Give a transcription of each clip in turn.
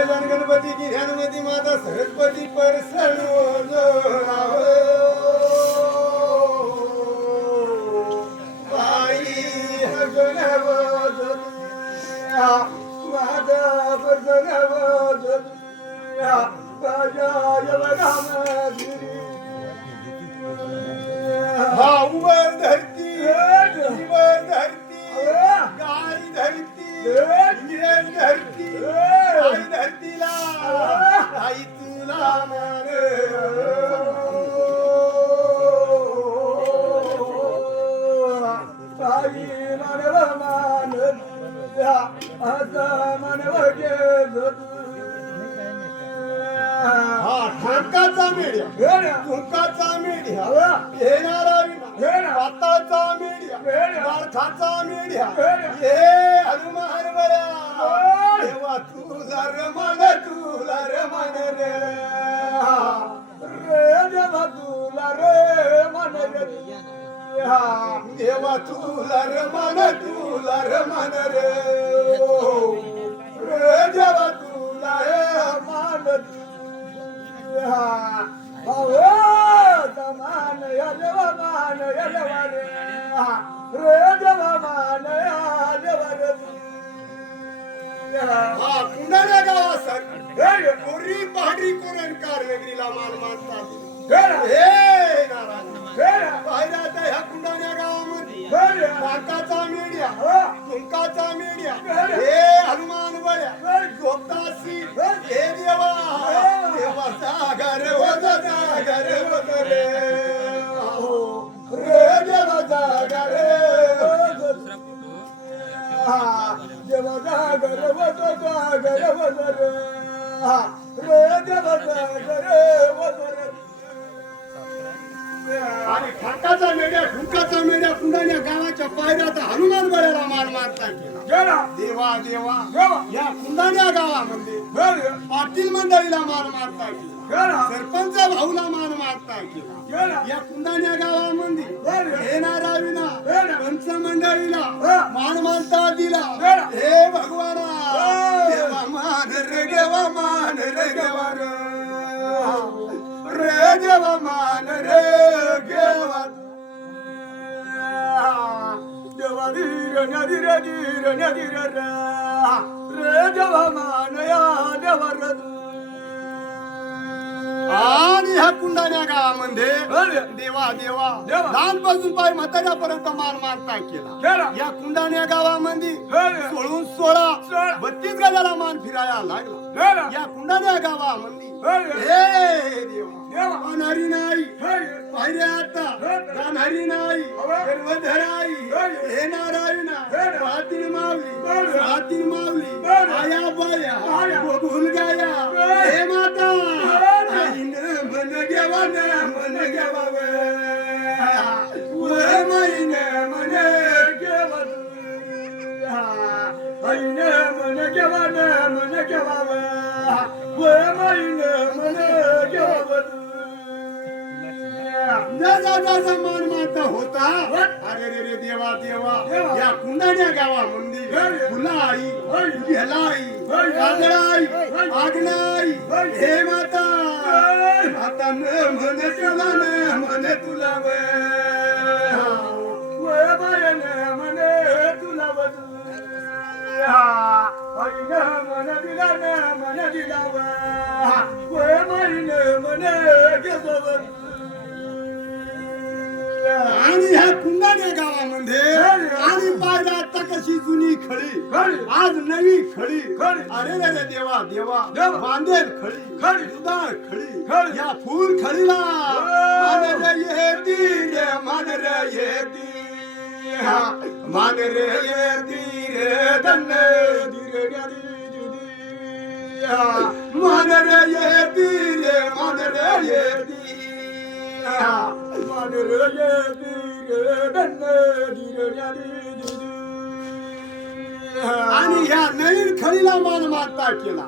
गजानन गणपती गिर्यानमती माता सरस्वती परसण बाई हगणव माझा परसणव राजा यवरामगिरी भाऊवर धरती जीवर धरती गाय धरती गिरण धरती आई धरतीला आई तुला मान आई मानव मान आता मानव ठोकाचा मेढ्या ठोकाचा मेढ्या येणारा वाताचा मेढ्या बारखाचा मेढ्या हे हनुमान बळ्या देवा तुला रमण रे देवा तुला रे मन रे देवा तुला रमण रे देवा तुला मान मान या देवा मान या देवा रे देवा मान या देवा रे कुंडाऱ्या गावासर कोरी पहाडी कोरण कारनगरीला मान मानतात हे नारायण पाहिल्यात ह्या कुंडाऱ्या गावामध्ये काकाचा मेढ्या तुंकाचा मेढ्या हे हनुमान बळ्या जोगदासी हे देवा देवा सागर होत रे देवा सागर देवा सागर होत रे देवा सागर आणि ठाकाचा मेढ्या ठुंकाचा मेढ्या कुंडाऱ्या गावाच्या पायऱ्यात हनुमान बळ्याला मान मारता देवा देवा या कुंडाऱ्या गावामध्ये पाटील मंडळीला मान मारता सरपंच भाऊला मान मारता या कुंडाऱ्या गावामध्ये येणारा विना पंच मंडळीला मान मानता दिला हे भगवाना देवा मान रे देवा मान रे देवा रे देवा मान रे देवा देवा धीर रे देवा मान या देवा आणि ह्या कुंडाऱ्या गावामध्ये देवा देवा लहानपासून पाय म्हाताऱ्यापर्यंत मान मानता केला या कुंडाऱ्या गावामध्ये 16 32 गजाला मान फिरायला लागला या कुंडाऱ्या गावामध्ये हे देवा पाहणारी नाही पाहिजे आता गाणारी नाही गर्भधराई हे नारायण रातील मावली आया बाया गोकुल गाया हे माता मन घ्यावा मन घ्यावा मैन मन घ्यावा मन घ्यावा मन घ्यावा मैन मन घ्यावा मान माता होता अरे रे रे देवा देवा या कुंडाऱ्या गावामध्ये फुलाई गेलाई आगळाई आगणाई हे माता आता न मन केला न मन तुला मन तुला मन दिला न मन दिला मन घेतो आणि ह्या कुंडाऱ्या गावामध्ये आणि पाहिला आता कशी जुनी खळी आज नवी खळी अरे रे देवा देवा बांधेल खळी दुधाळ खळी या फूल खळीला मान रे येती रे मान रे येती मान रे येती रे धन धीरे मान रे येती रे मान रे येती मान रे येती रे धन धीरे आणि या नवीन खळीला मान मारता केला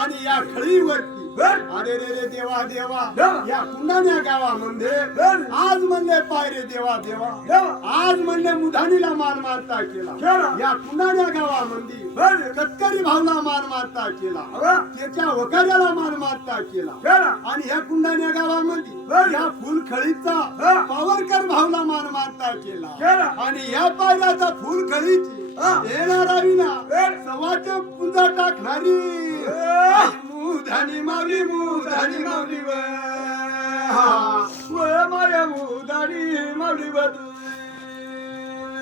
आणि या खळीवरती अरे रे रे देवा देवा या कुंडाऱ्या गावामध्ये आज म्हणले पायरे देवा देवा आज म्हणले मुधानीला मान मारता केला या कुंडाऱ्या गावामध्ये कटकरी भावना मान मारता केला, त्याच्या वकाऱ्याला मान मारता केला आणि ह्या कुंडाण्या गावामध्ये या फुलखळीचा पावरकर भावना मान मारता केला आणि या पायऱ्याचा फुलखळीची येणारा विना सवाच्या पुंजा टाकणारी मुधानी मावली माझ्या मुधानी मावली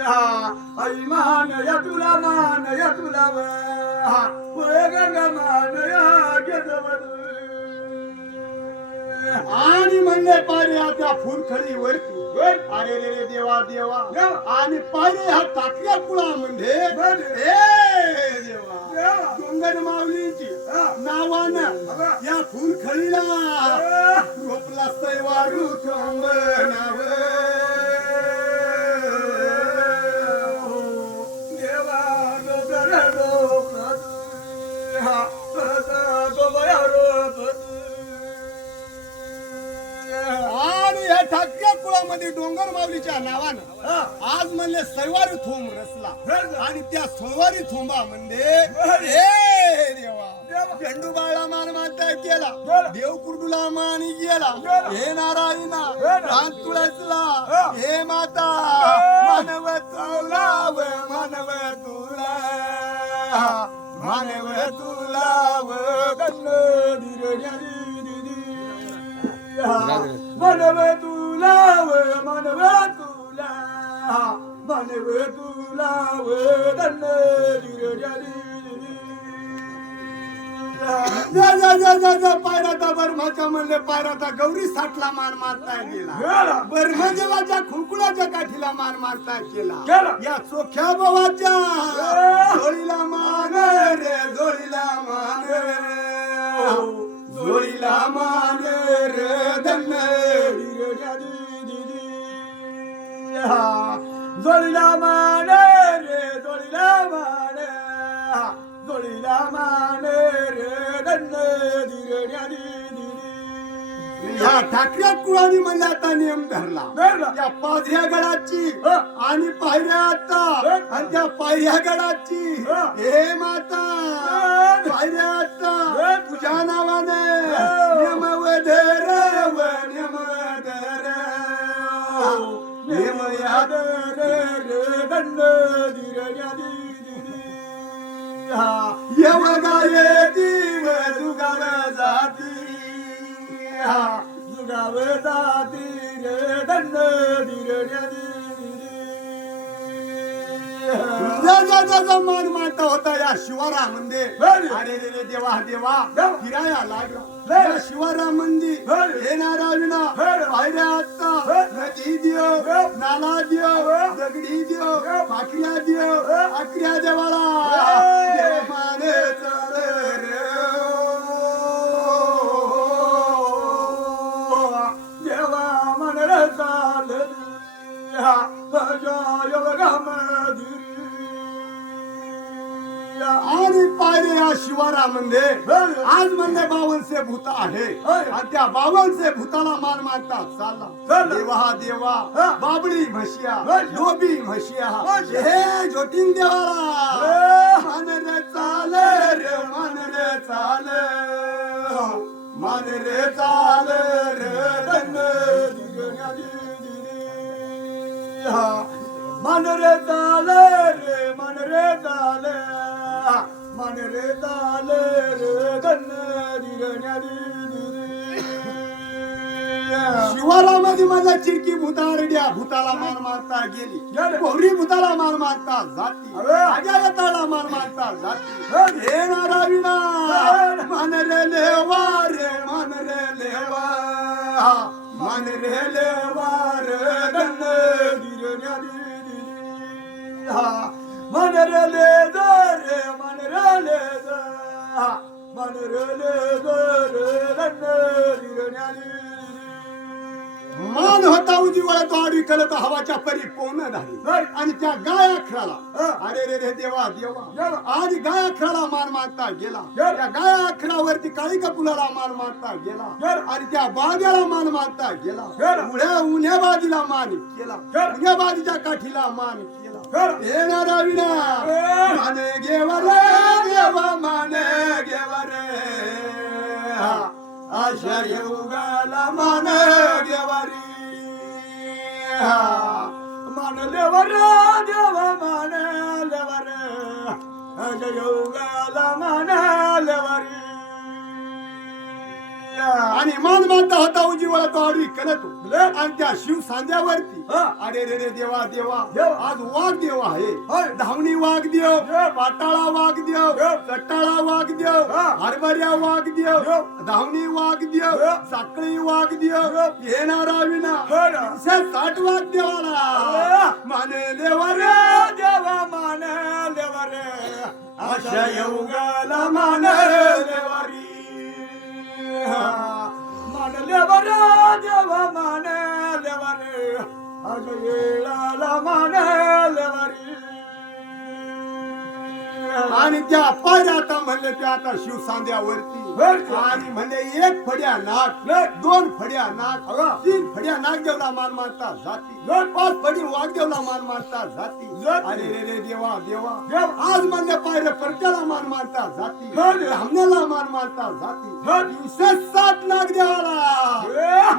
आई मान या तुला गंगा मान आणि म्हणले पायऱ्या त्या फुलखळी वरती अरे रे देवा देवा आणि पायरे हा टाकल्या कुळा म्हणजे देवा डोंगर माऊलीची नावानं या फुलखळीला रोपला सैवारू नाव आणि या ठाकऱ्या कुळामध्ये डोंगर माऊलीच्या नावानं आज म्हणले सैवारी थोंब रचला आणि त्या सैवारी थोंबा म्हणजे देवा झेंडूबाळा मान माता केला, देव कुर्डूला मान गेला, हे नारायणा रान तुळसला हे माता मानव तुला मानव तुला मानव तुला पायराता बर्माच्या म्हणले पायराता गौरी साठला मान मारता गेला, बर्मदेवाच्या खुळकुळाच्या काठीला मान मारता केला, या चोख्या भावाच्या जोडीला मान रे जोडीला मान जोडीला मान रे धन्य जोडीला मान रे जोडीला मान रे धन्य या ठाकऱ्या कुळानी म्हणले आता नियम धरला त्या पायऱ्या गडाची आणि पायऱ्या आता आणि त्या पायऱ्या गडाची हे माता पायऱ्या आता तुझ्या नावाने नियमवधर नियम यादर दंड येवगा येती जुगाव जाती जुगाव जाती रे दंड मान मारता होता या शिवारामध्ये अरे रे देवा देवा फिराया लागला शिवारा मंदिर येणारा विना पायऱ्या आता नदी देव नाला देव दगडी देव पाखऱ्या देव आखऱ्या देवाला देव माने देवा मन चाल आणि पायरे या शिवारामध्ये आज म्हणले 52 भूत आहे आणि त्या 52 भूताला मान मारतात चालला देवा देवा बाबळी म्हशिया डोबी म्हशिया हे ज्योतिन देवाला मान रे चाल रे मान रे चाल मान रे चाल रे धन मन रे चाल रे मन रे चाल मन रे चाल रे धन शिवारामध्ये माझा चिरकी भूतारड्या भूताला मान मारता गेली, गौरी भूताला मान मारता जाती, अजायताला मान मारता जाती, येणारा विना मन रे लेवा रे मन रे लेवा मन रे लेवा रे धन मन रे ले रे मन रे ले मन रे ले धन मान होता उजीवाला तो आडी कलत हवाच्या परी पोहण झाली आणि त्या गाया खेळाला अरे रे रे देवा देवा आणि गाया खेळाला मान मारता गेला, त्या गाया खेळावरती काळी कपुलाला मान मारता गेला आणि त्या बाद्याला मान मारता गेला, उन्या बाजूला मान केला, उन्या बाजूच्या काठीला मान केला, येणारा विना मान गेवला अशा योगाला मान देवारी मानलेवर देवा मानलेवर अशा योगाला मानलेवारी आणि मान मानता होता उजीवळा तो आडवी कलतो आणि त्या शिव सांध्यावरती अरे रे रे देवा देवा आज वाघ देव आहे धावणी वाघ देव पाटाळा वाघ देव कट्टाळा वाघ देव हरभऱ्या वाघ देव धावणी वाघ देव साखळी वाघ देव येणारा विना 60 वाघ देवाला माने देवा रे देवा माने देवा रे अशा योगाला माने देवारी मानलेवर देवा मानलेवर आज येळाला मानलेवरी आणि त्या पायऱ्या आता म्हणले ते आता शिव सांध्यावरती आणि म्हणले 1 फड्या नाक 2 फड्या नाक 3 फड्या नाक देवला मान मानता जाती 5 फडी वाघ देवला मान मानता जाती अरे रे रे देवा देवा आज म्हणले पायऱ्या परट्याला मान मानता जाती धामण्याला मान मानता जाती 360 नाग देवाला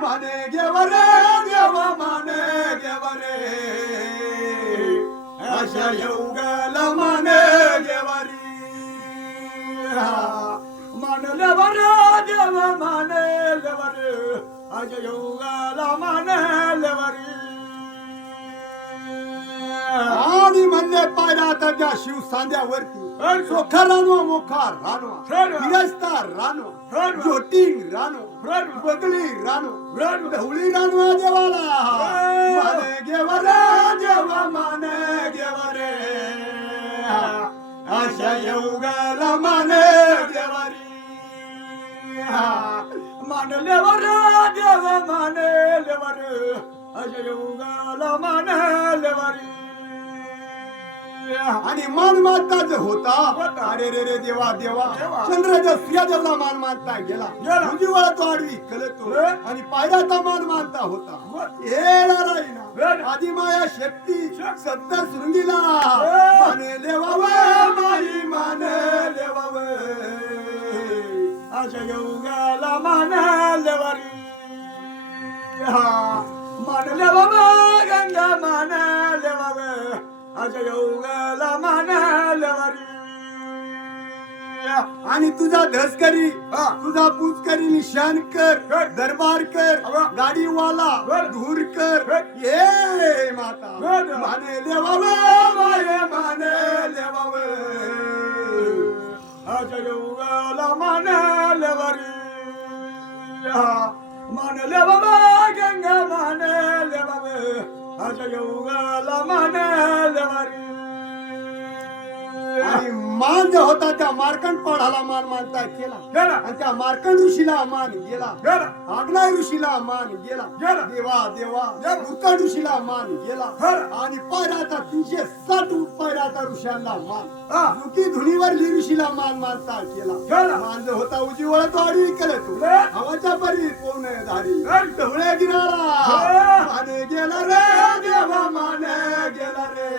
माने देवरे देवा माने देवरे अशा योगाला माने देवारी मानलेवर देवा मानलेवर अशा योगाला मानलेवरी आणि म्हणले पायऱ्या आता त्या शिव सांध्यावरती सोखा रानवा मोखा रानवा विरस्ता रानवा ज्योतिंग रानवा बगली रानवा ढवळी रानवा देवाला माने गेवरे देवा माने गेवरे अशा योगाला माने देवारी मानलेवर देवा मानलेवर अशा योगाला मानलेवरी आणि मान मानता जो होता अरे रे रे देवा देवा चंद्राच्या सूर्यादेवला मान मानता गेला उजीवळा तो आडवी कलतो आणि पायऱ्याचा मान मानता होता येणारा आधी माया शक्ती 70 शृंगीला माने देवाव माई माने देवाव अशा योगाला माने देवारी मानले बाबा गंगा मानले बाबा अशा योगाला मानलेवारी आणि तुझा धस करी तुझा पूज करी निशान कर दरबार कर गाडीवाला धूर कर ये माता माने देवावे माये माने देवावे अशा योगाला मानलेवारी मानले बाबा गंगा मानले बाबा अशा योगाला मानलेवारी आणि मान जो होता त्या मार्कंड पडाला मान मानता केला आणि त्या मार्कंड ऋषीला मान गेला आग्नाय ऋषीला मान गेला देवा देवा उत्तर ऋषीला मान गेला आणि पायराचा 360 पायराचा ऋषांना मान दुखी धुनीवरली ऋषीला मान मानता केला मान जो होता उजीवळ तो आडवी केला तू हवाच्या परी पोहणे धारी ढवळे गिराला माने गेला रे देवा माने गेला रे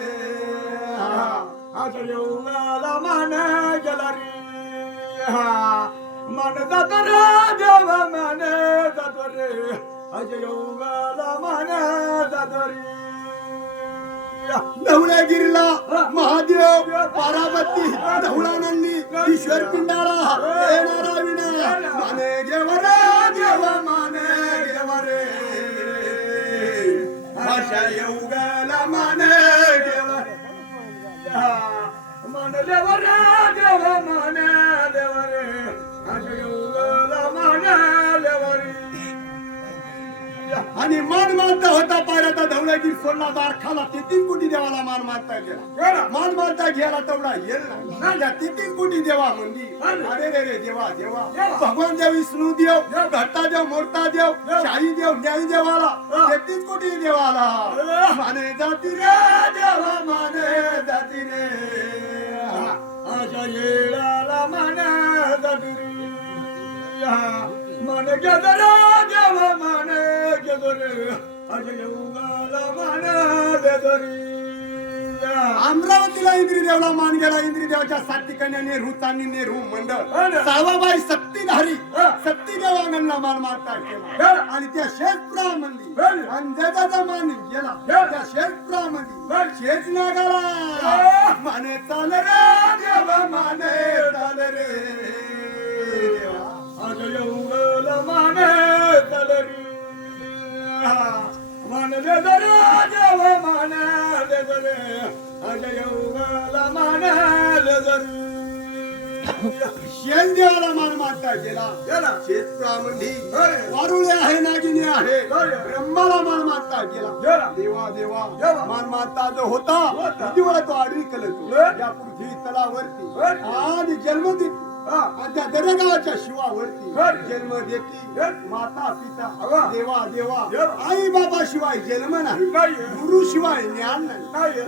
अशा योगाला माने गेला रे मन जातो रे देवा माने जातो रे अशा योगाला माने जातो रे ढवळगिरीला महादेव पार्वती ढवळानंदी ईश्वर पिंडाळा येणारा विना माने गेवरे देवा माने गेवरे अशा योगाला माने गेवरे मानलेवर देवा मानलेवर अशा योगाला मानलेवरी आणि मान मानता होता पायऱ्याचा ढवळगिरी सोडला दारखाला 33 कोटी देवाला मान मानता गेला मान मानता गेला तेवढा येल नाही 33 कोटी देवा मंदी अरे रे रे देवा देवा भगवान देव विष्णू देव घट्टा देव मोरता देव शाही देव न्यायी देवाला 33 कोटी देवाला माने जाती रे देवा माने जाती रे अशा येळाला माने जाती रे मन गेदरा देवा माने गेदरे अशा योगाला माने गेदरी अमरावतीला इंद्रिदेवला मान गेला. इंद्रिदेवाच्या साती कन्या नेहरू चांदी नेहरू मंडळ सावाबाई सत्तीधारी सत्ती देवांगणला मान मारता केला. आणि त्या शेषप्रामंदी अंजदाचा मान गेला. त्या शेषप्रामंदी शेष नागाला माने चाल रे देवा माने चाल रे देवा अजय उगल माने चाल रे मान दे रे देवा माने दे रे अजय उगल माने दे रे शेण देवाला मान मारता गेला. शेषप्रामंदी वारुळे आहे नागिनी आहे ब्रह्माला मान मारता गेला. देवा देवा मान मारता जो होता कितीवेळा तो आडवी कलतो या पृथ्वी तलावरती आणि जन्म देती. त्या दरेगावाच्या शिवावरती जन्म देती. माता पिता देवा देवा आई बाबा शिवाय जन्म नाही. गुरु शिवाय ज्ञान नाही.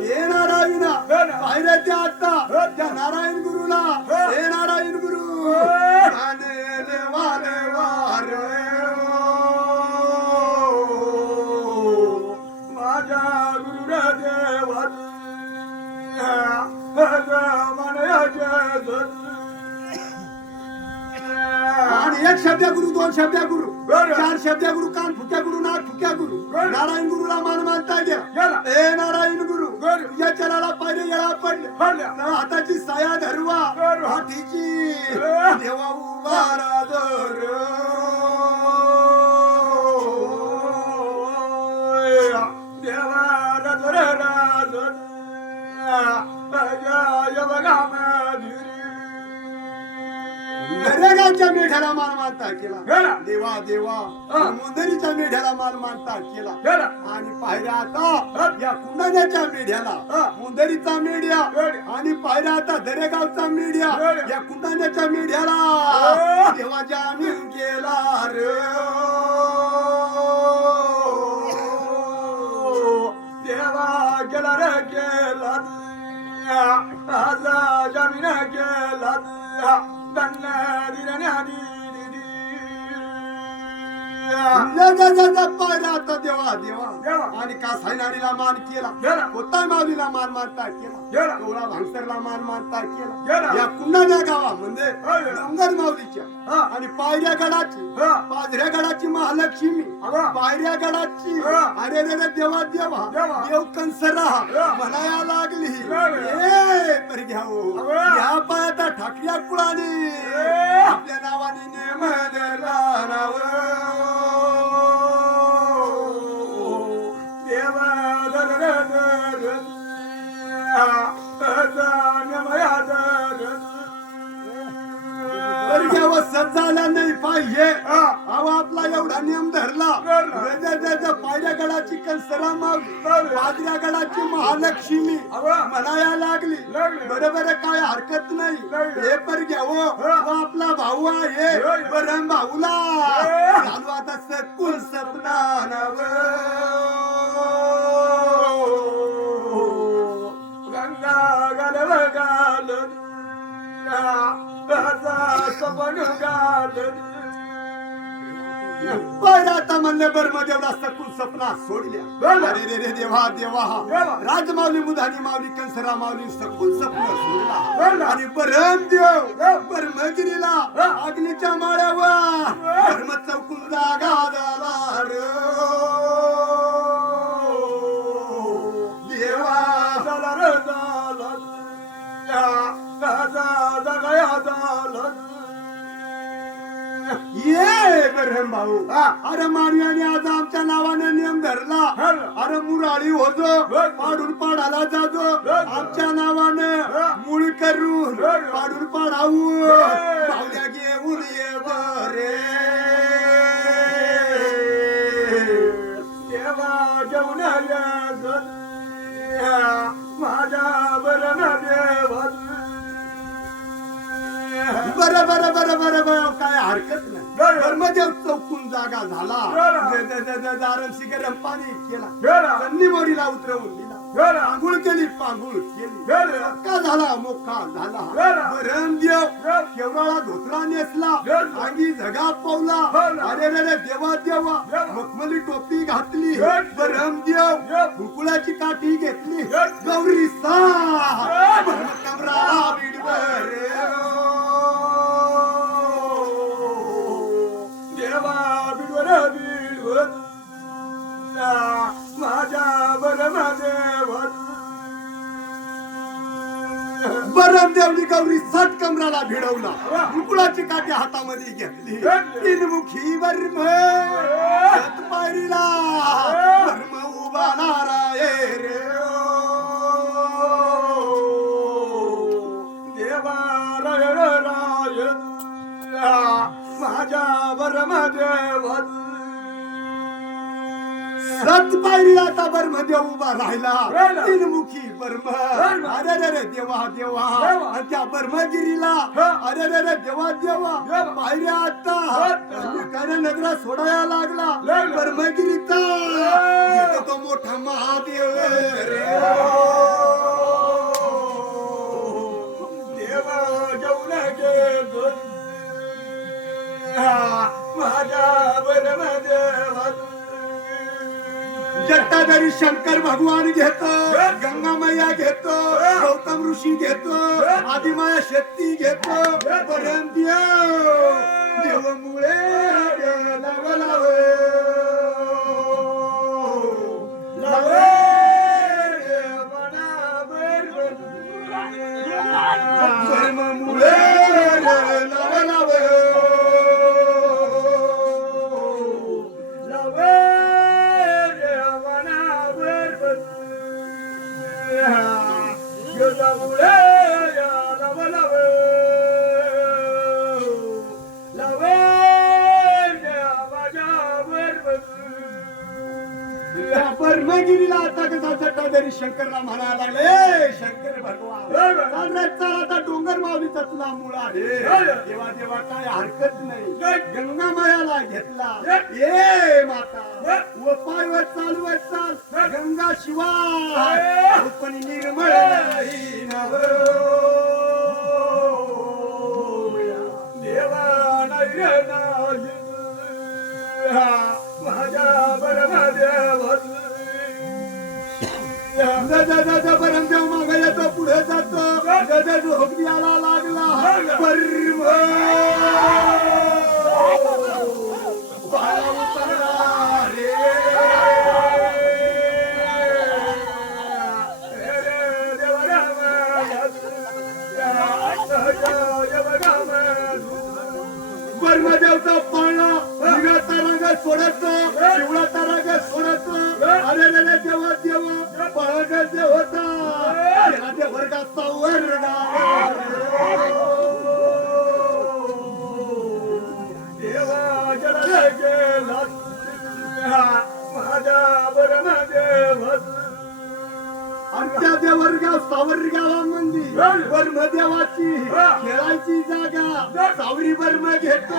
हे नारायण बाहेर त्या आता त्या नारायण गुरुला हे नारायण गुरु माने देवा देवा रे माझ्या गुरु देवा आणि एक शब्द गुरु दोन शब्द गुरु चार शब्द गुरु कान फुक्या गुरु नाक फुक्या गुरु नारायण गुरुला मान मानता गेला. ए नारायण गुरु तुझ्या चराला पाहिजे येळा पडले हाताची साया धरवा हातीची देवा उभा राजर देवा राजर राजर जय बघा दरेगावच्या मेढ्याला मान मानता केला. देवा देवा मुंदरीच्या मेढ्याला मान मानता केला. आणि पाहिल्या आता या कुंडाण्याच्या मेढ्याला मुंदरीचा मेढ्या आणि पाहिल्या आता दरेगावचा मेढ्या या कुंडाण्याच्या मेढ्याला देवा जामीन केला रे देवा गेला रे गेला जामीन केला. पाहिला आता देवा देवा आणि कासाईनाडीला मान केला. कोता माऊलीला मान मानता केला. गौरा भांगसरला मान मानता केला. या कुंडाण्या गावामध्ये डोंगर माऊलीच्या आणि पायऱ्या गडाची पाझऱ्या गडाची महालक्ष्मी पायऱ्या गडाची अरे रे देवा देवा देव कंसरा म्हणाया लागली तर घ्यावं या पायाता ठाकऱ्या कुळाने आपल्या नावाने नेम दिला नाव देवा झाला नाही पाहिजे. आपला एवढा नियम धरला पायऱ्या गडाची कंसरा मावली पाजऱ्या गडाची महालक्ष्मी म्हणाया लागली बरोबर काय हरकत नाही. हे पर घ्यावं आपला भाऊ आहे बरं भाऊला घालू आता सकुल सपना नाव गंगा गाल गाल आता म्हणले बर मग एवढा सकून सपना सोडल्या. अरे रे देवा देवा राजमाऊली मुधानी माऊली कंसरा माऊली सकून सपना सोडला. आणि परम देव परमगिरीला अग्नीच्या माळ्यावर धर्म चौकून जागा झाला देवा झाला रे झाला ये बरं भाऊ अरे मानवाने आज आमच्या नावाने नियम धरला. अरे मुराळी होतो पाडून पाडाला जातो आमच्या नावाने मूळ करून पाडून पाडावू पावल्या घेऊन ये बरे देवा घेऊन माझ्या बरं देवा बरं बरं बरं बरं बरं काय हरकत नाही. धर्मदेव चौकून जागा झाला. दारणशी गरम पाणी केला बोरीला उतरवून दिला. आंघोळ केली पांघोळ केली. मोका झाला मोका झाला. बरं देव देव केवराळा धोत्रा नेसला अंगी झगा पावला अरे रे देवा देवा मखमली टोपी घातली ब्रह्मदेव गुकुळाची काठी घेतली गौरी सा कमरा बिडवर देवा बिडवर बिडवर माझ्या ब्रह्मदेव ब्रह्मदेवनी गौरी सात कमराला भिडवला गुकुळाची काठी हातामध्ये घेतली तीनमुखी वर्म पायरीला वर्म उभा नाराय रे देवा राय राय माझ्या ब्रह्मदेव सात पायरीला आता ब्रह्मदेव उभा राहिला तीनमुखी ब्रह्म अरे रे देवा देवा आणि त्या ब्रह्मगिरीला अरे रे देवा देवा पायऱ्या आता काय नगरा सोडायला लागला ब्रह्मगिरीचा तो मोठा महादेव रे देवा जेवण गे माझ्या ब्रह्मदेवा जटाधारी शंकर भगवान घेतो गंगा मैया घेतो गौतम ऋषी घेतो आदिमाया शक्ती घेतो ब्रह्मदेव देव मुळे ब्रह्म मुळे ब्रह्मगिरीला आता कसा जटाधारी शंकरला म्हणायला लागले शंकर भगवान आता डोंगर माऊलीचा तुला मुळा देवा देवा काय हरकत नाही गंगा मायाला घेतला ए माता व पायवर चालवत चाल गंगा शिवाय पण निर्मळ देवा नाही माझ्या ब्रह्मदेव ब्रह्मदेव मागे येतो पुढे जातो झोपडी आला लागला ब्रह्म ब्रह्मदेवचा पाळणा निळाचा रंग सोडत शिवळाचा रंग सोडत अरे रे देवा देवा पाळण जे होता त्याला ते वर्गाचा वर्गा देवा जला गेला माझ्या ब्रह्मदेव आणि त्या वर्गाव सावरगावा मंदिर ब्रह्मदेवाची खेळायची जागा सावरी ब्रह्म घेतो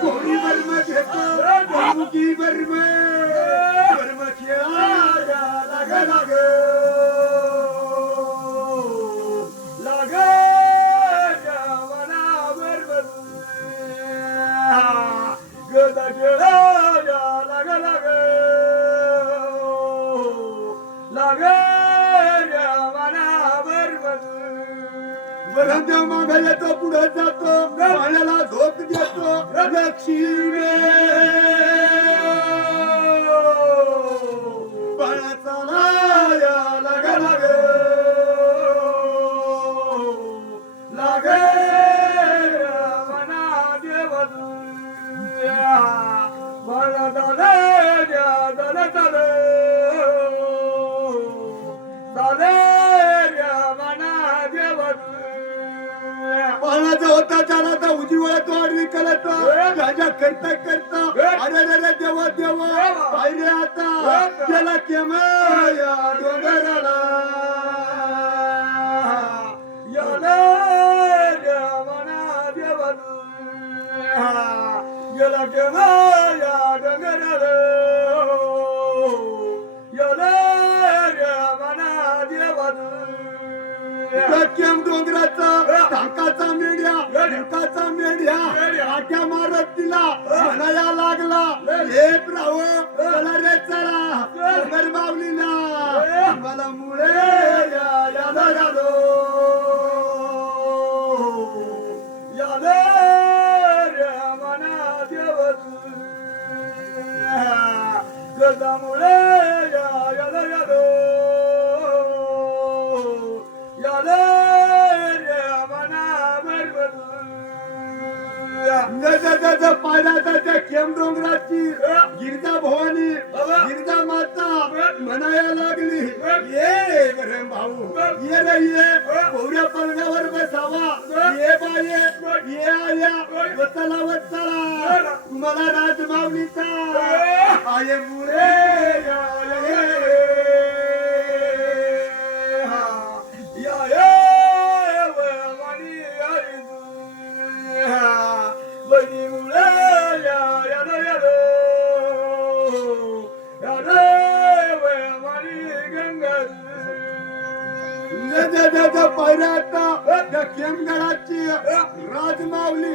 कोणी ब्रह्म घेतो मुखी ब्रह्म ब्रह्म खेळायला लाग लाग जावना ब्रह्म गदा खेळायला लाग लाग लाग ब्रह्मदेव मागे येतो पुढे जातो पाण्याला झोप देतो लक्ष्मी पाण्याचा लाया लाग लाग लागे मना देव मला दले दले दले पाण्याचा होता चालता उजीवळतो आडवी कलतो राजा करता करता अरे रे देवा देवा पाहिजे आता गेला केमया डोंगराला याला देवना देवा गेला केमया डोंगराला याला देवना देवा डोंगराचा टाकाचा मेड्या फुंकाचा मेढ्या आट्या मारत तिला म्हणाया लागला हे प्रभू चला रे चला नगर माऊलीला मला मुळे यादो यादो यादो रे मना देवत गदामुळे यादो यादो यादो रे मना बरबद पाण्याच्या खेम डोंगराची गिरजा भवानी गिरजा माता म्हणायला लागली ये रे भाऊ ये रे ये भोवऱ्या पलंगावर बसावा ये बाये ये आया वत्सला वत्सला तुम्हाला राजमाऊलीचा आये मुळे पायऱ्यात खेमगडाची राजमाऊली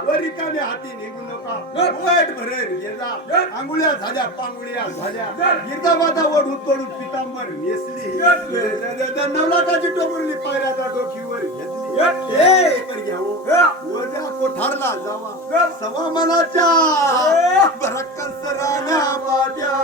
वरिकाने हाती निघू नका वाईट भरेल ये जा आंघोळ्या झाल्या पांगुळ्या झाल्या गिरदाबादा ओढून तोडून पितांबर नेसली नवलाखाची टोबरली पायऱ्याचा डोकीवर घेतली उद्या कोठारला जावा सवा मनाच्या भरक्कन सराण्या पाट्या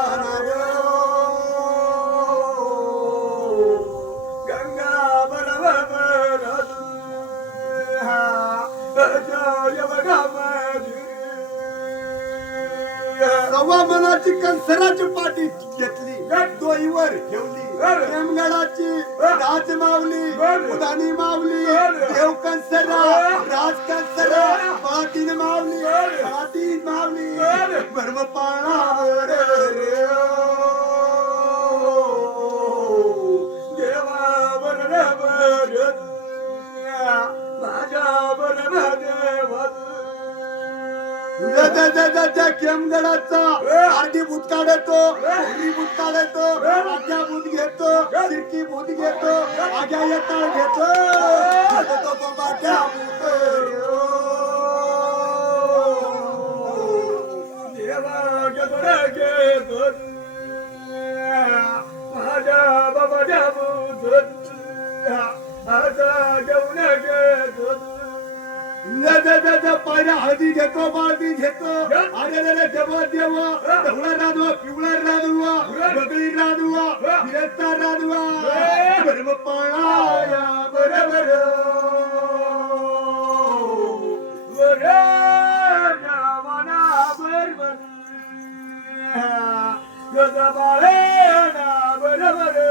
सव्वा मनाची कंसराची पाठी घेतली डोईवर ठेवली खेमगडाची राजमाऊली उदानी माऊली देव कंसरा राज कंसरा पाटील माऊली पाटील माऊली भरम पाळा देवा बर माझ्या बर देवा खेमगडाचा आधी भूत काढतो भूत काढतो आज्ञा भूत घेतो सिरकी भूत घेतो आज्ञा येताळ घेतो बाट्या भूत देवा घेतो माझ्या बाबाच्या भूत आता घेऊन घेतो पायऱ्या हळदी घेतो बाळदी घेतो अरे देवा देवा ढवळा राधवा पिवळा राधवा बगळी राधवा फिरस्ता राधवा बरम पाळा बरोबर मना बरोबर गदा बाळे बरोबर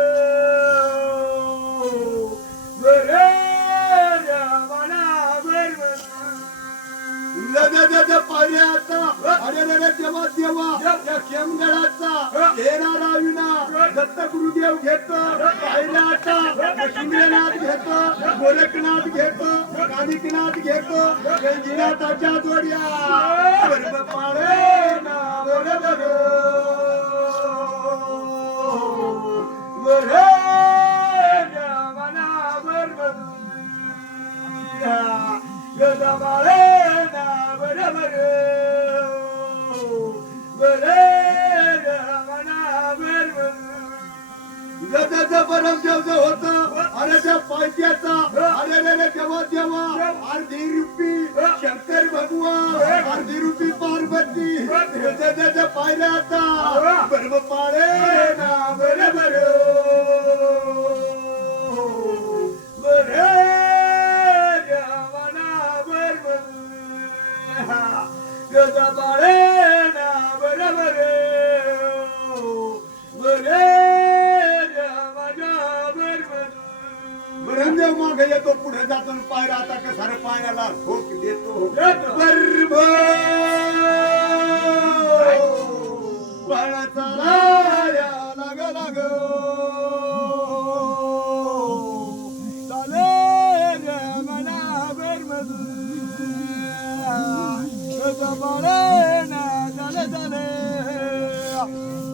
पायऱ्याचा अरे देवा देवा या खेमगडाचा हेरा विना दत्त गुरुदेव घेतो पायऱ्याचा शिंगणाथ घेतो गोरखनाथ घेतो कानिकनाथ घेतो गंजीनाथाच्या जोड्या बरोबर पाळे ना बरोबर मना बरोबर गदाबाळे परमदेव होत अरे त्या पायथ्याचा अरे तेव्हा तेव्हा अर्धी रूपी शंकर भगवान अर्धी रूपी पार्वती पायऱ्याचा बरोबर पाळे ना बरोबर ब्रह्मदेव मागे येतो पुढे जातो पायरा आता कसा पायाला ठोक देतो लाग लाग चाले मना बरमद झाले झाले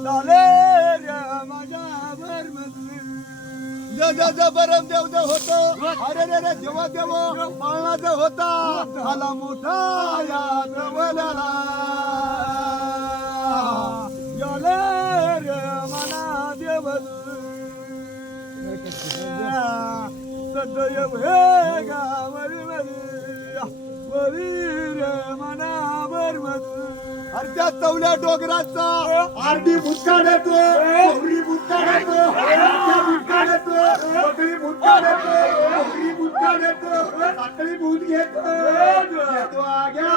झाले माझ्या बरमद बरम देव देव होतो अरे रे रे देवा देव पाळणाचा होता आला मोठा याद वल्याला याले रे मना देव सदैव हे गावरी वरी रे मना बरमद अरे त्या चवल्या डोंगराचा आरडी भुटका देतो कोहरी भुटका देतो भुटका देतो कोकरी भुटका देतो कोकरी भुटका देतो साखळी भूत घेतो येतो आग्या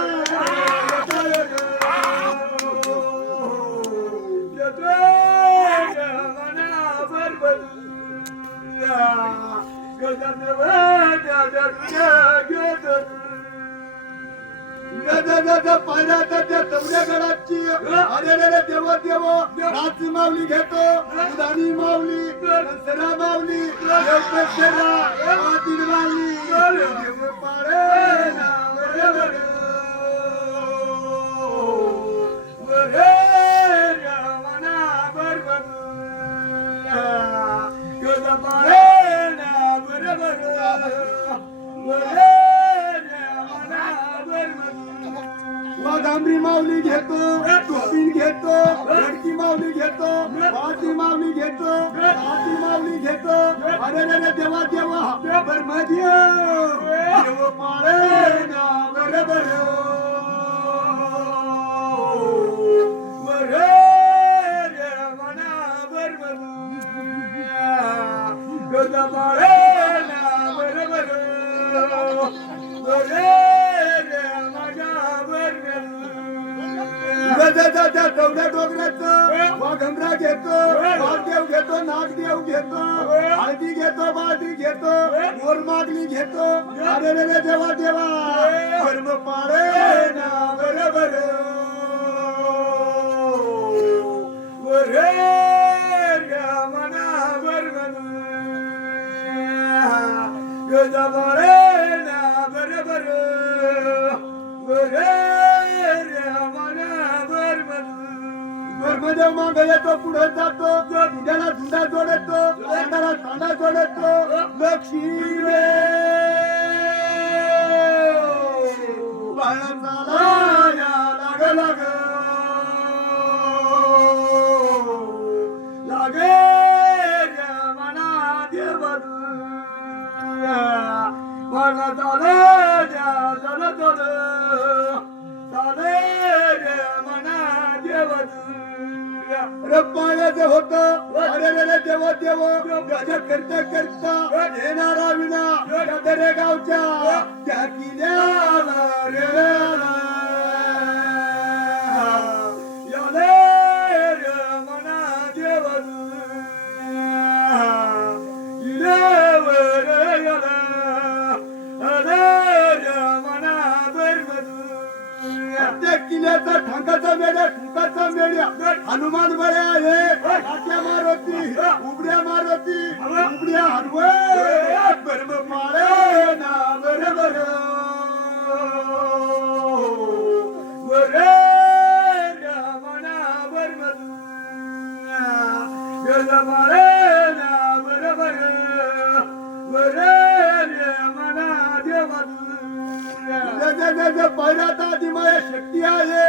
गडाची अरे रे देव देव राज माऊली घेतो उदानी माऊली सरा माऊली तीन माऊली देव पारे वाघांबरी माऊली घेतो टोपीन घेतो लडकी माऊली घेतो वाटी माऊली घेतो हाती माऊली घेतो अरे रे देवा देवा देव पाळे ना बरोबर चौदा डोंगराचं वाघंबरा घेतो वाघदेव घेतो नागदेव घेतो हळदी घेतो बाळदी घेतो मोर मागली घेतो अरे रे देवा देवा कर्म पाळे ना बरोबर मना बरोबर ना बरोबर देव माग येतो पुढे जातो दुधाला धुंडा जोडतो अंधारा सांडा जोडतो लक्ष्मी लाग लाग लागे मना देव मला चाले चाले चाले मना देव रप्पाळ्याचं होतं अरे रे देव देव गजा करता करता येणारा विना रे गावच्या त्या किल्ल्याला रे याले रे मना देव किल्ले रे याला अरे रे मना बरमद त्या किल्ल्याचा ठाकाचा मेळ्या ठुकाचा मेळ्या हनुमान बळ्या हे काट्या मारुती उबड्या मारुती उबड्या हनुवे बरम पाळे ना बरोबर मना बरमद पाळे ना बरोबर मना देवद पहिला धीमय शक्ती आहे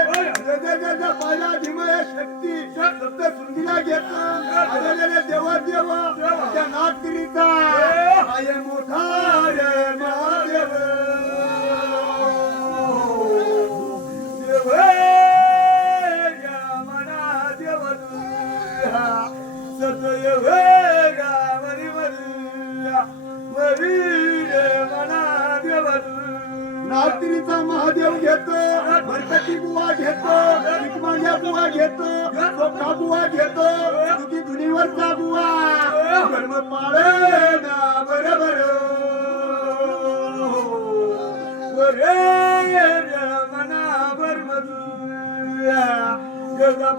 पहिला धीमय शक्ती सप्त सुंदीला घेतो अरे देवा देवा त्या नागगिरीचा आहे मोठा रे महादेव देव मना देव सतयव गावरी मरी रे मना देव नागरिचा महादेव घेतो गणपती बुवा घेतो विकमांग्या बुवा घेतो सोका बुवा घेतो तुझी धुनीवरचा बुवा कर्म पाळे ना बरोबर मना बरमद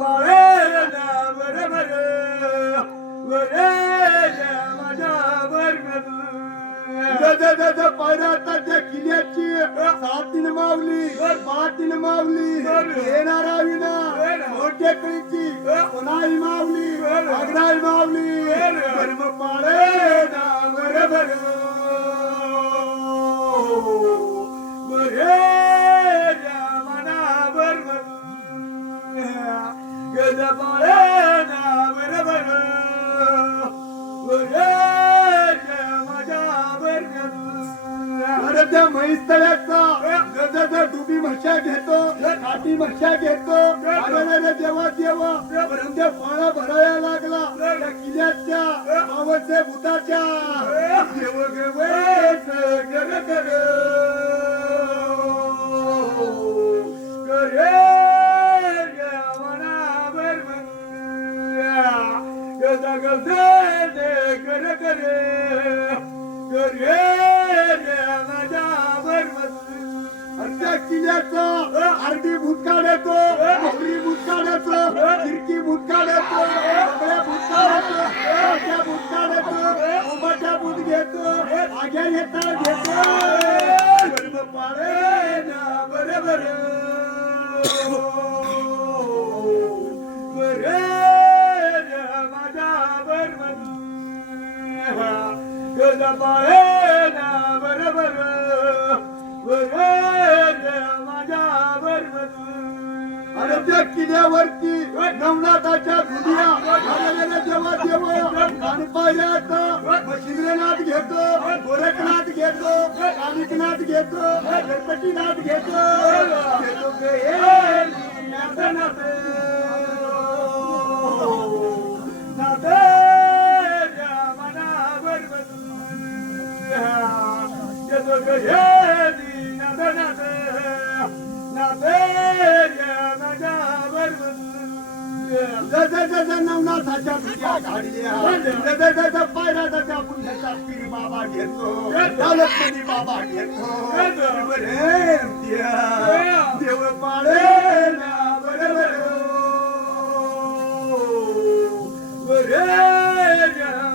पाळे ना बरोबर मना बरमद पायऱ्या त्या किल्ल्याची 7 मावली 5 मावली येणारा विना मोठ्या कळीची कोणाही मावली अग्राई मावली कर्म पाळे ना बरोबर मना बरोबर गज पाळे ना बरोबर अरे त्या म्हैस तळ्याचा डुबी म्हशा घेतो काठी म्हशा घेतो अरे देवा देवा परंतु फळा भरायला लागला त्या किल्ल्याच्या बावचे भूताच्या देव गवेच गर गर करे मना बरोबर गजा गजे कर करे किल्ल्याचा आरडी भूत काढतो मोहरी भूत काढतो खिडकी भूत काढतो सगळ्या भूत काढतो भूत काढतो उमाच्या भूत घेतो आग्या येता घेतो गर्भ पाळे ना बरोबर माझा बरोबर गज पाळे ना बरोबर माझ्या बरोबर अरे त्या किल्ल्यावरती नवनाथाच्या दुनिया जेव्हा जेव्हा पायऱ्यात शिंद्रनाथ घेतो गोरखनाथ घेतो कालिकनाथ घेतो गणपतीनाथ घेतो नवनाथाच्या पायऱ्याचा पुण्याचा पीर बाबा घेतो दौलतमणी बाबा घेतो देव पाळे ना बरोबर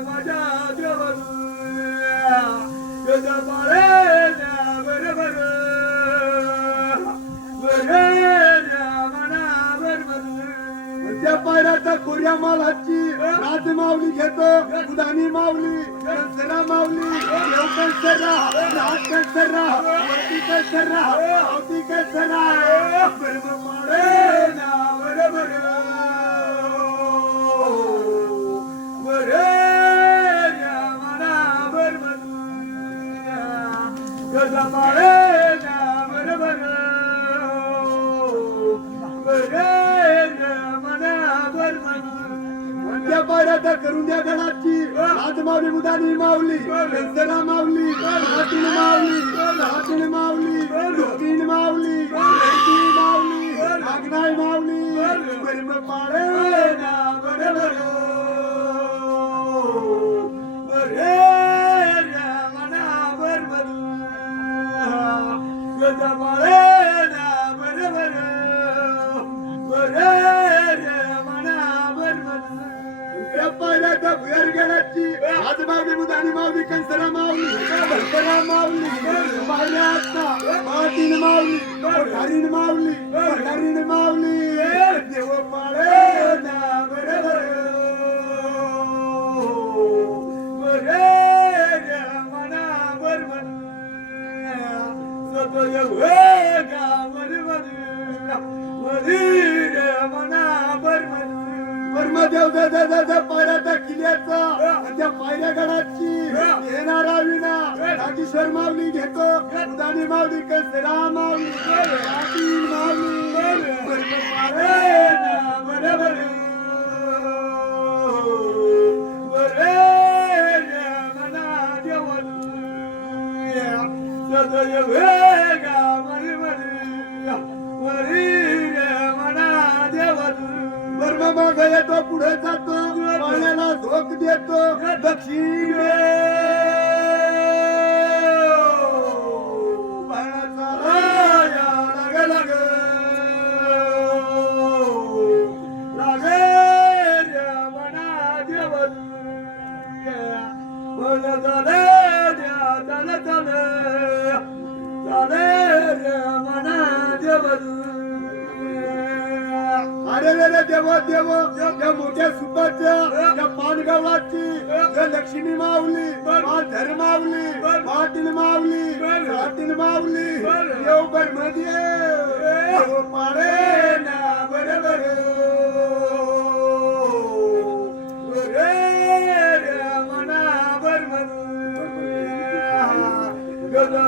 माझ्या देव गज पाळे ना बरोबर त्या पायऱ्याचा कोऱ्या मालाची राज माऊली घेतो उदानी माऊली कंसरा माऊली देव कंसरा नाथ कंसरा वरती कंसरा अवती कंसरा बरोबर पाळे ना बरोबर मना बरोबर गज पाळे ना बरोबर त्या पायऱ्या करून द्या गणाची आज माऊली मुदानी माऊली कंसरा माऊली हातीन माऊली हातीन माऊली डोकीन माऊली लडकी माऊली नागनाई माऊली कर्म पाळे ना बरोबर मना बरोबर गज पाळे ना बरोबर पायऱ्याच्या भुयार गणाची आज माऊली मुदानी माऊली कंसरा माऊली कंसरा माऊली पायऱ्या आता मातीन माऊली पठारीन माऊली पठारीन माऊली देव पाळे ना बरोबर मना बरोबर सतय गा बरोबर मना बरोबर परमदेव पायऱ्याचा किल्ल्याचा त्या पायऱ्या गडाची येणारा विना नागेश्वर माऊली घेतो उदानी माऊली कंसरा माऊली माऊली बरोबर मना देवन सदैव मना देवन माग येतो पुढे जातो पाण्याला झोक देतो दक्षिण मना देव अरे रे देव देव त्या मोठ्या सुपाच्या त्या पानगावाची त्या लक्ष्मी माऊली मा धर्मावली पाटील माऊली पाटील माऊली देवबर मध्ये पाडे ना बरोबर मनावर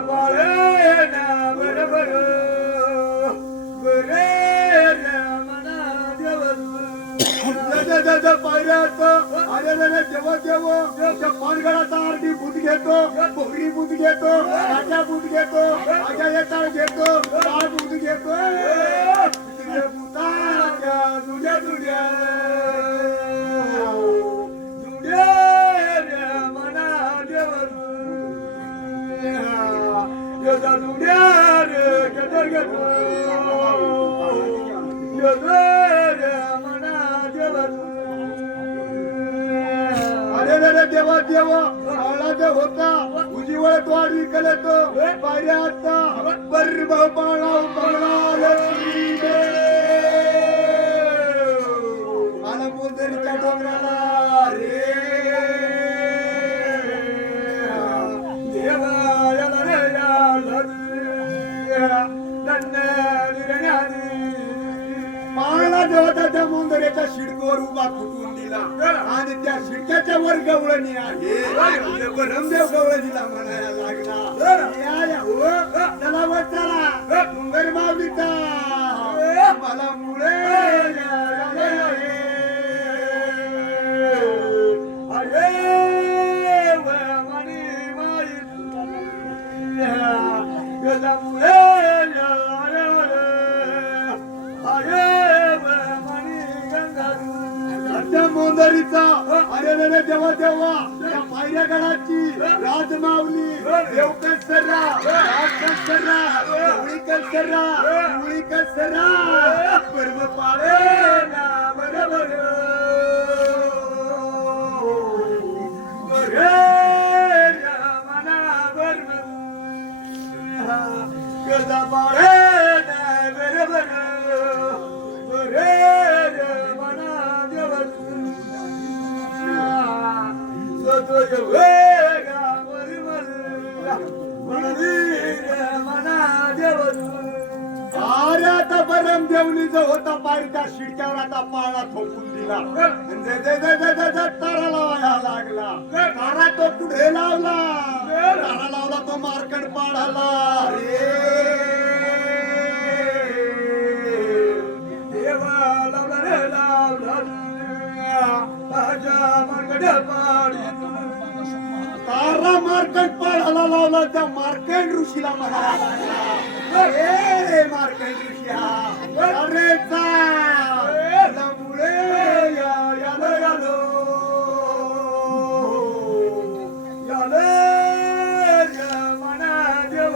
पाडे ना बरोबर पायऱ्यात अरे जेव्हा जेव्हा पानगडाचा आरती बुध घेतो पोहरी बुध घेतो राजा बुध घेतो राजा येता घेतो काळ बुध घेतो तुझ्या तुझ्या तुझ्या मना देव तुझ्या अरे देवा देवा काळाचा होता उजीवळ द्वार विकल तो पायऱ्या आता बर बाळा मला बोलदरीच्या डोंगराला रे देवा पाळला देवता त्या मोंदऱ्याच्या शिडकोवर उभा फुटून दिला आणि त्या शिडक्याच्या वर गवळणी आहे ब्रह्मदेव गवळणीला म्हणायला लागला चला वर चला डोंगर माऊलीचा मला मुळे मोंदरीचा अरे रे जेव्हा जेव्हा त्या पायऱ्या गडाची राजमाऊली देवकसरा राजकसरा उळीकसरा उळीकसरा पर्व पाळे ना बरोबर मना बरोबर गदा पाळे ना बरोबर अरे आता बरम देवली जो होता पायरीच्या शिडक्यावर आता पाळा थोपून दिला तारा लावायला लागला तारा तो पुढे लावला तारा लावला तो मार्कंड पाळाला देवा लावला रे लावला तारा मार्कंड पाळाला लावला त्या मार्कंड ऋषीला म्हणाला मार्कंड ऋषी अरे मुळे यालो यालो यालो मना देव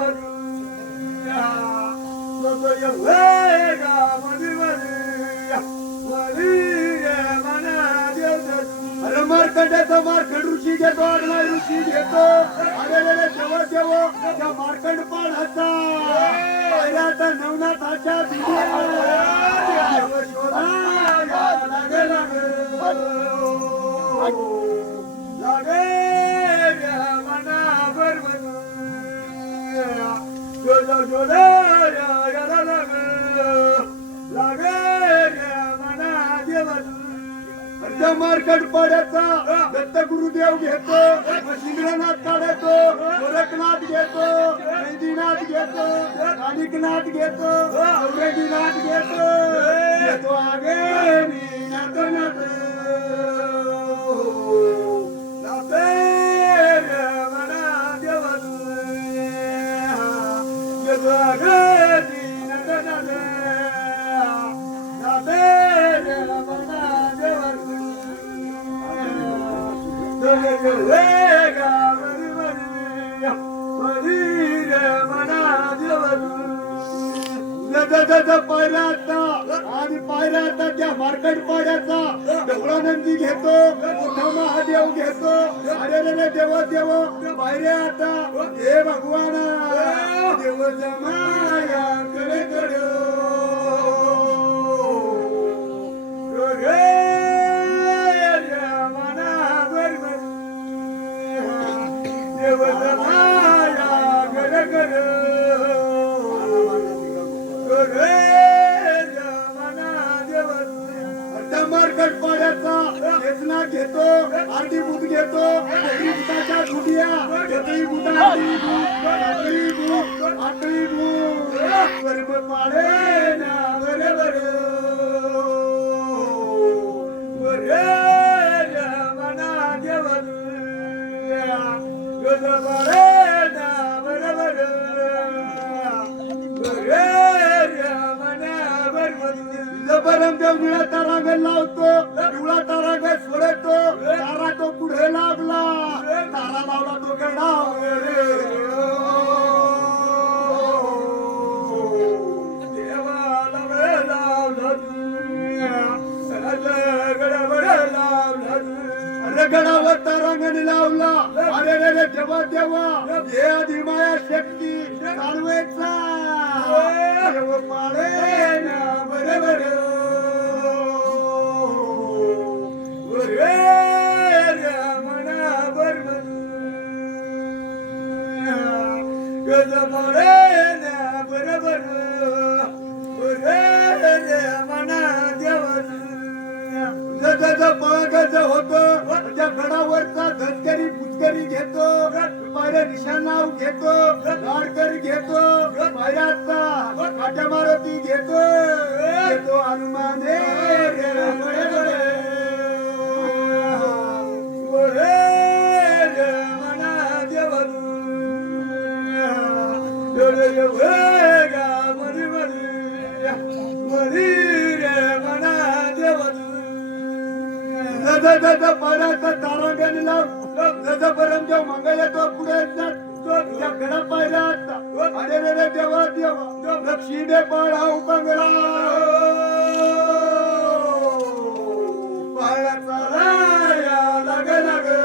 अरे मार्कंडाचा मार्कंड ऋषी घेतो अगला ऋषी घेतो अरे जेव्हा जेव्हा त्या मार्कंड पाळाचा आता नवनाथाच्या मार्कंड पाड्याचा दत्त गुरुदेव घेतो शिंगणानाथ काढतो गोरखनाथ घेतो वैद्यनाथ घेतो कालिकनाथ घेतो औरंगीनाथ घेतो तो आगे पहिला आणि पायऱ्या आता त्या मार्केट पाड्याचा ढवळा नंदी घेतो, मोठा महादेव घेतो. अरे रे देव देव पायऱ्या आता हे भगवाना देव जमाया कडे कडे देव जमाया कडे कडे मार्केट पाड्याचा वेचना घेतो, आरती बुध घेतो, बुटाच्या गुडिया आटळी बुट आटळी बुट कर्म पाडे ना बरे बरे बरे मना देवन गज पाडे ना बरे बरे परम देव निळा तारांग लावतो, पिवळा तारांग सोडतो, तारा तो पुढे लागला, तारा लावला तो गडा देवाला अरे गडावर तारांगणी लावला. अरे रे देवा देवा हे आधी माया शक्ती चालवायचा देव पाळे ना बरे बरे गज पाळे ना बरे बरे मना देवन गज पळगज होतो त्या गडावरचा धनकरी पुचकरी घेतो, पायऱ्या निशाण नाव घेतो, गाडकरी घेतो, पायऱ्याचा काट्या मारुती घेतो, घेतो हनुमान मना देवन मरी मरी रे मना देवन पायऱ्याचा तारांगणी लाव पर्यंत मंगळ येतो पुढे त्या गडा पायऱ्यात अरे रे देवा देवा लक्ष्मीने पाळा उपांगला पाळ्याचा राया लागे लागे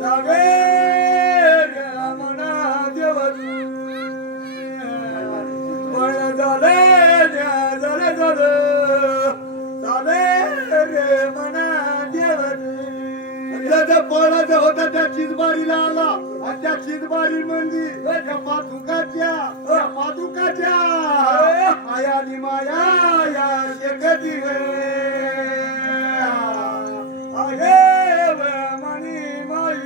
लागे मना देवन पाळ झाले झाले झाले रे मना देवन पळत होता त्या चिजबारीला आला आणि त्या चिजबारी मंदी त्या पादुकाच्या आया माया या शेकती मनी माई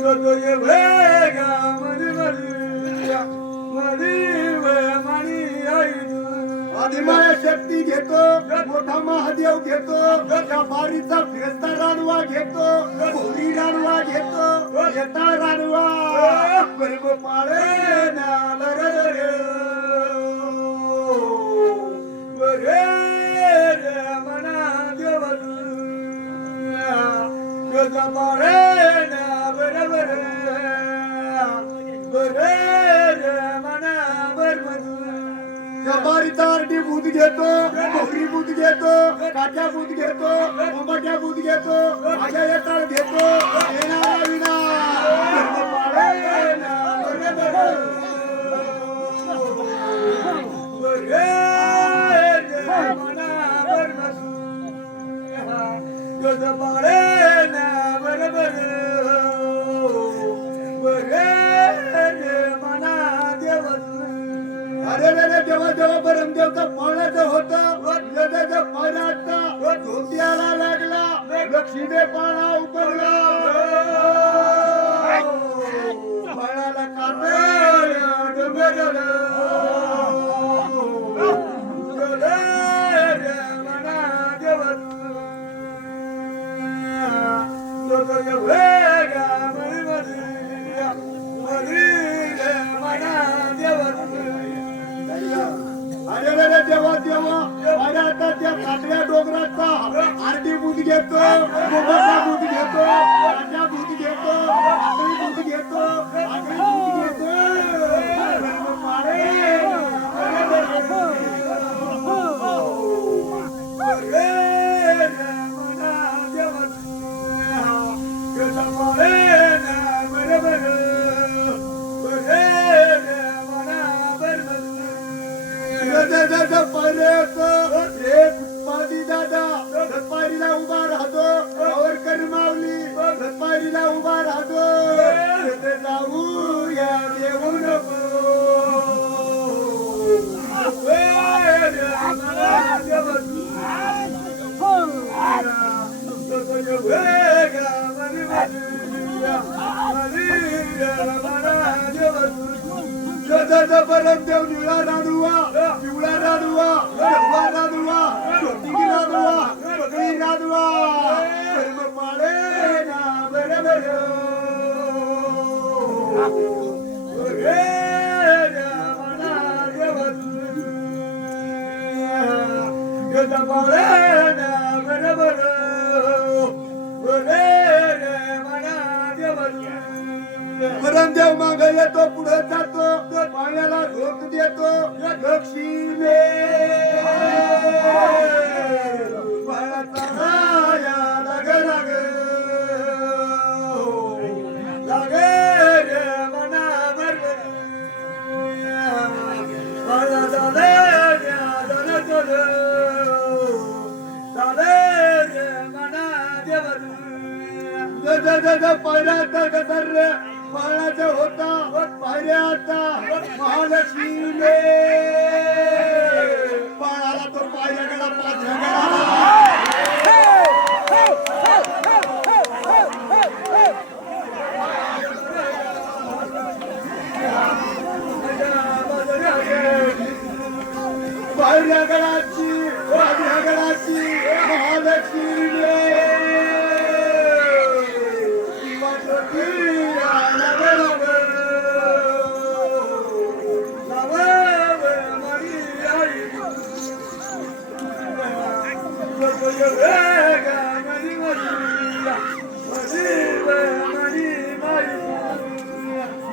स्वतः भेगा मनी मनी मनी आई आदिमाया शक्ती घेतो, मोठा महादेव घेतो, त्या बारीचा फिरस्ता रानवा घेतो, घोरी रानवा घेतो, येता रानवा कर्म पाळे ना बरे मना देवन गज पाळे ना बरे मना बारीचा आरती बुध घेतो, घोरी बुध घेतो, काट्या बुध घेतो, मोबाट्या बुध घेतो, माझ्या येताळ घेतो, येणारा विना गज पाळे ना बरोबर मना देवन अरे रे देवा देवा परमदेवचा पाळायचं होतं पाळाचा धोत्याला लागला लक्ष्मीने पाळा उकळला पाळाला देवा देवा आता त्या काटऱ्या डोंगराचा आरती बुध घेतो, गोबाचा बुध घेतो, राजा बुध घेतो, आगळी बुध घेतो, आगळी बुध घेतो एक उत्पादी दादा सत्पायरीला उभा राहतो सावरकर माऊली सत्पायरीला उभा राहतो तिथे जाऊ या देऊ नको परमदेव निळा राडुवा पिवळा राडुवा हिरवा राडुवा छोटी राडुवा पगडी राडुवा धर्म पाळे ना बरोबर रे मना देव पाळे ना बरोबर रे मना देव परमदेव मागे येतो पुढे जातो पाण्याला झोक देतो दक्षिणे बाळाचा राया लागे लागे लागे रे मना बरोबर बाळा झाले झाले झाले रे मना देव पहिला गदर रे बाळाचा होता पायऱ्या आता महालक्ष्मीने बाळाला तो पायऱ्याकडा पायऱ्यागडाची पायऱ्यागडाची महालक्ष्मीने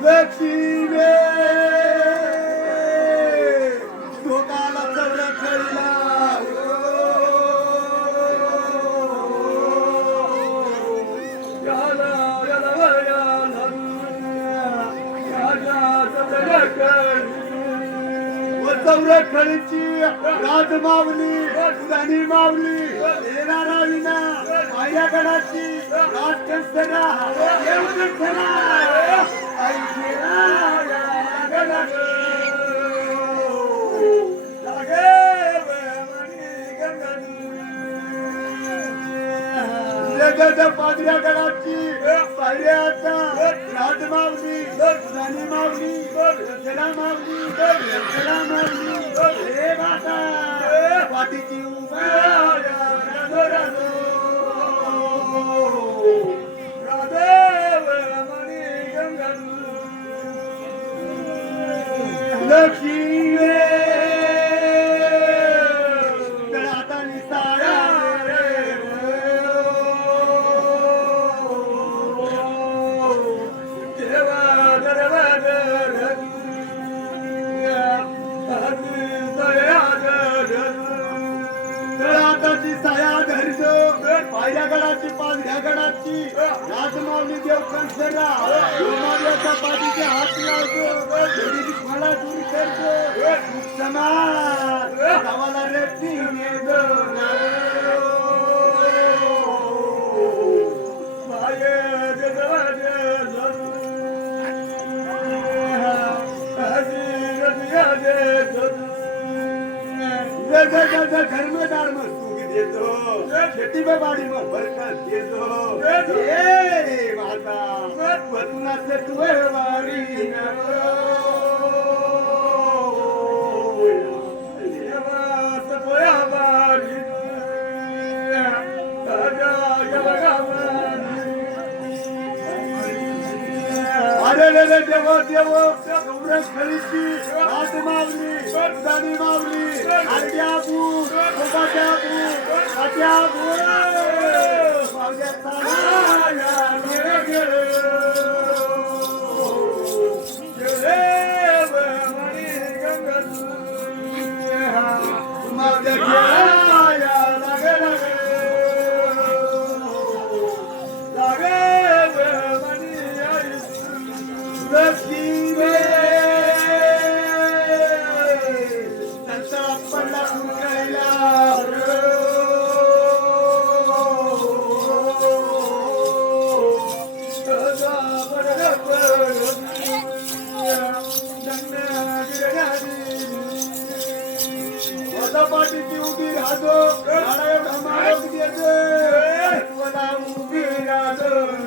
लक्ष्मी लोकाला चढ खरीला खळीची राज मावली धनी मावली येणारा विना माझ्याकडाची राजकंसरा पादऱ्या गडाची पायऱ्याचा राज मावली धनी मावली जला मावली जला मावली हे माता पाठीची उभा राधो राधो राधेव मणी गंगा लक्ष्मी आता निसाया साया धरतो पायऱ्या गडाची पायऱ्या गडाची राजमावली देव कंसरा मावल्याच्या पाठीचे हात लावतो मला दूर करतो समाज गावाला रेती घरमेदार देतो शेती बाडी मग बरकत देतो माता पतुनाच तू वारी अरे देव देव गौरव खळीची राज मावली दानी मावली आट्याबू कोटाट्याबू आट्याबू मावल्याचा राया गेले गेले गेले मणी गंगा मावल्याचा राया लागे लागे लागे मणी लक्ष्मी संसार पडला ग